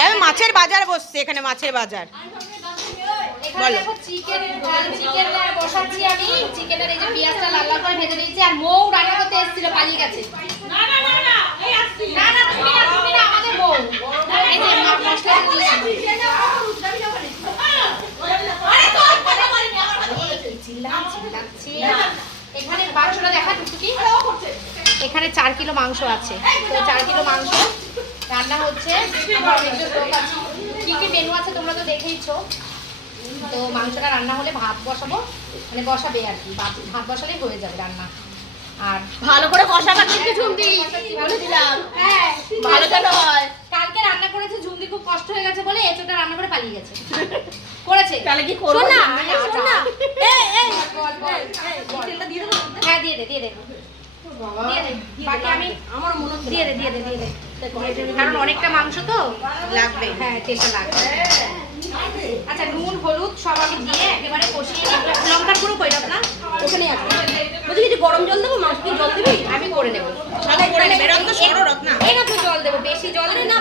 দেখো মাছের বাজার বসছে এখানে মাছের বাজার। এখানে দেখো চিকেন চিকেন বসাচ্ছি আমি। চিকেনের এই যে পেঁয়াজটা লাল লাল করে ভেজে দিয়েছি আর মৌ রান্না করতে এসেছিল পালিয়ে গেছে। না না তুমি না তুমি না আমাদের মৌ এই যে মশলা দিয়েছি। চিল্লাচ্ছি, চিল্লাচ্ছি। এখানে মাংসটা দেখা টুকটুকি? এখানে চার কিলো মাংস আছে। তো চার কিলো মাংস রান্না হচ্ছে কি কি মেনু আছে তোমরা তো দেখেইছো তো মাংসটা রান্না হলে ভাত বসাবো মানে বসাবে আর কি ভাত ভাত বসালেই হয়ে যাবে রান্না আর ভালো করে কষাবা কিন্তু ঝুমদি বলে দিলাম হ্যাঁ ভালো যেন হয় কালকে রান্না করেছে ঝুমদি খুব কষ্ট হয়ে গেছে বলে এঁচোটা রান্না করে পালিয়ে গেছে করেছে তাহলে কি করব না ঝুমদি? না এই এই বল বল হ্যাঁ দিয়ে দে দিয়ে দে বাকি আমি আমার মনে দিয়ে দে দিয়ে দে দিয়ে দে। কারণ অনেকটা মাংস তো লাগবে। হ্যাঁ তেলটা লাগবে। আচ্ছা নুন হলুদ সব আমি দিয়ে একেবারে কষিয়ে লঙ্কার গুঁড়ো কই না? ওখানে আছে। বলছি কিছু গরম জল দেবো মাছ কি জল দিবি? আমি করে নেব। করে নেবে। এরকম তো সরো রত্না। এই না তো জল দেবো বেশি জল না।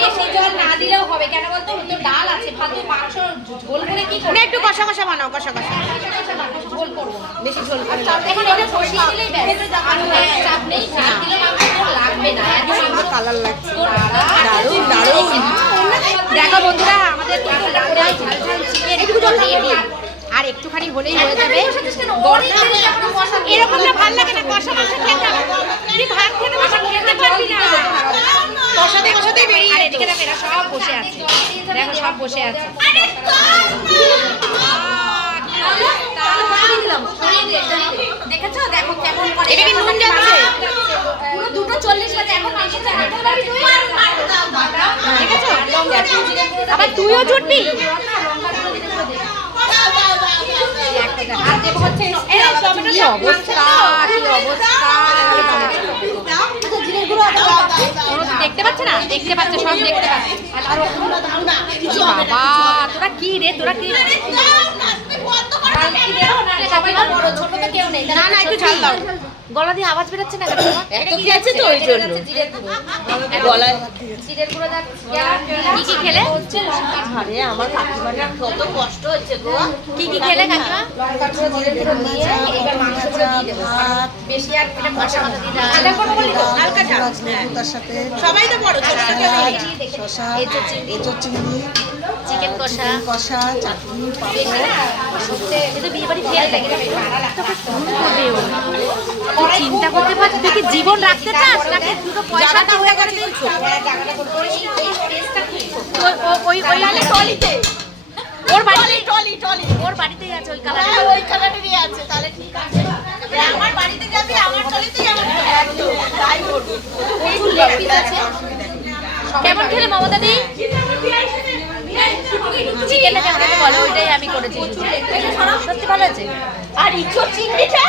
বেশি জল না দিলেও হবে। কেন বলতো? তো ডাল আছে ভাত মাংস ঝোল করে কি না করবে? একটু কষা কষা বানাও কষা কষা। করব না বেশি ঝোল করে না। এখন এটা কষিয়ে দিলেই ব্যাস আর হ্যাঁ, চাপ নেই চার কিলো মাংস লাগবে না এত সুন্দর কালার লাগছে দারুণ দারুণ। দেখো বন্ধুরা আমাদের রান্নায় ঝাল ঝাল চিকেন একটু রেডি আর একটুখানি হলেই হয়ে যাবে এরকম না ভালো লাগে না কষা মাংস খেতে তুই ভাত খেতে বসে খেতে পারবি না কষাতে কষাতে আর এদিকে দেখো এরা সব বসে আছে দেখো সব বসে আছে দেখেছ দেখো কেমন করে এটা কি নুন যাচ্ছে? পুরো দুটো চল্লিশ বাজে এখন আবার তুইও জুটবি দেখতে পাচ্ছে না দেখতে পাচ্ছে সব দেখতে পাচ্ছে আর ও- কি বাবা তোরা কি রে? তোরা কি কালকে কি দেবো না সবাই তো বড় ছোট তো কেউ নেই। না না একটু ঝাল দাও। গলা দিয়ে আওয়াজ বেরোচ্ছে না? এত খেয়েছে তো ওই জন্য? গলায় জিরের গুঁড়ো কি কি খেলে? আরে আমার কাকিমাটার কত কষ্ট হচ্ছে গো। কি কি খেলে কাকিমা? লঙ্কা গুঁড়ো জিরের গুঁড়ো দিয়ে এবার মাংসগুলো দিয়ে দেবো। বেশি আর এটা মশলা মতো দিতে হবে এটা করব বলি তো হালকা ঝাল সাথে সবাই তো বড় ছোট কেউ নেই। শশা এঁচোর চিংড়ি চিকেন কষা। কষা চাটনি চিন্তা করতে পারছিস তুই কি জীবন রাখতে চাস নাকি দুটো পয়সা চিন্তা করে দিচ্ছ ওই ওই টলিতে ওর বাড়িতে টলি টলি ওর বাড়িতেই আছে ওই কালার হ্যাঁ ওই কালারেরই আছে তাহলে ঠিক আছে। আমার বাড়িতে যাবি আমার টলিতেই আমার একদম তাই করবি। কেমন খেলে মমতা দি? কেমন হয়েছে বলো ওইটাই আমি করেছি। সত্যি ভালো আছে আর ইঁচড় চিংড়িটা?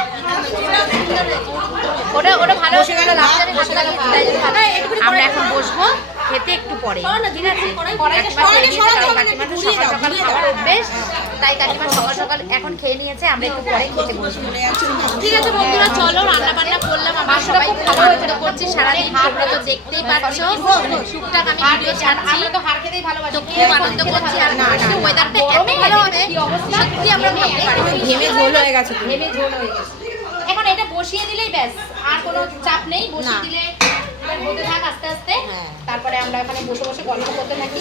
ওটা ওটা ভালো বসে গেল লাস্টে আমি বসে গেলাম তাই জন্য ভালো। আমরা এখন বসবো খেতে একটু পরে ঠিক আছে? সকাল সকাল খাবার অভ্যেস তাই কাকিমা সকাল সকাল এখন খেয়ে নিয়েছে আমরা একটু পরে খেতে বসবো। ঠিক আছে বন্ধুরা চলো রান্না বান্না করলাম আমরা করছি সারাদিন তোমরা তো দেখতেই পাচ্ছ। টুকটাক আমি ভিডিও ছাড়ছি। তো হার খেতেই ভালোবাসি। তো খুব আনন্দ করছি আর আজকে ওয়েদারটা এত ভালো হবে সত্যি আমরা ভাবতে পারিনি। ঘেমে ঝোল হয়ে গেছে। ভেবে ঝোল হয়ে গেছে। এখন এটা বসিয়ে দিলেই ব্যাস আর কোনো চাপ নেই। বসিয়ে দিলে এবার হতে থাক আস্তে আস্তে। তারপরে আমরা এখানে বসে বসে গল্প করতে থাকি।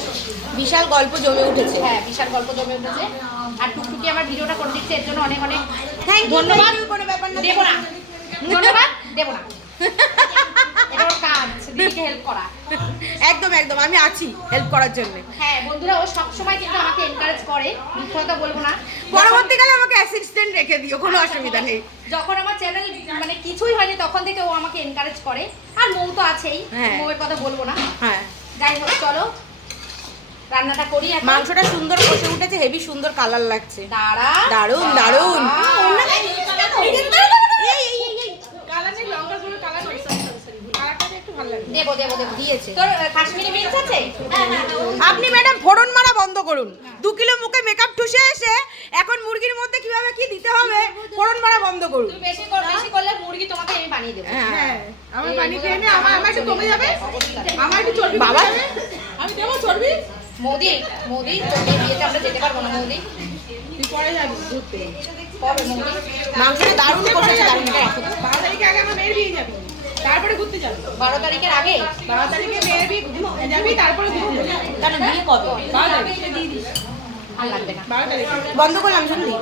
বিশাল গল্প জমে উঠেছে। হ্যাঁ বিশাল গল্প জমে উঠেছে। আর টুকটুকি আমার ভিডিওটা করে দিচ্ছে এর জন্য অনেক অনেক ধন্যবাদ। কোনো ব্যাপার না দেবো না। ধন্যবাদ দেবো না। দিদিকে হেল্প করা একদম একদম আমি আছি হেল্প করার জন্য হ্যাঁ বন্ধুরা ও সবসময় কিন্তু আমাকে এনকারেজ করে মিথ্যা বলব না পরবর্তীকালে আমাকে অ্যাসিস্ট্যান্ট রেখে দিও কোনো অসুবিধা নেই যখন আমার চ্যানেল মানে কিছুই হয়নি তখন থেকে ও আমাকে এনকারেজ করে আর মৌ তো আছেই হ্যাঁ। মৌয়ের কথা বলব না হ্যাঁ যাই হোক চলো রান্নাটা করি মাংসটা সুন্দর কষে উঠেছে হেভি সুন্দর কালার লাগছে দাঁড়া দারুণ দারুণ দেবো দেবো দেবো দিয়েছে। তোর কাশ্মীরি মির্চ আছে? আপনি ম্যাডাম ফোড়ন মারা বন্ধ করুন। দু কিলো মুখে মেকআপ ঠুসে এসে এখন মুরগির মধ্যে কীভাবে কি দিতে হবে ফোড়ন মারা বন্ধ করুন। তুমি বেশি কর বেশি করলে মুরগি তোমাকে আমি বানিয়ে দেবো। হ্যাঁ আমার পানি খেয়ে নে আমার আমার একটু কমে যাবে। আমার একটু চর্বি বাবা? আমি দেবো চলবি মোদি মোদি মেয়ের বিয়েতে আমরা যেতে পারব না মোদি। তুই পরে যাবি। ঘুরতে মাংসটা দারুণ কষেছে দারুণ রাখো। তো। বারো তারিখে আগে আমার মেয়ের বিয়ে যাবি। তারপরে ঘুরতে যাব। বারো তারিখের আগে? বারো তারিখে মেয়ের বিয়ে যাবি তারপরে ঘুরতে যাবি। কেন বিয়ে কবে? বারো তারিখে। দিয়ে দিস আর লাগবে না। বারো তারিখে। বন্ধ করলাম শুনলি?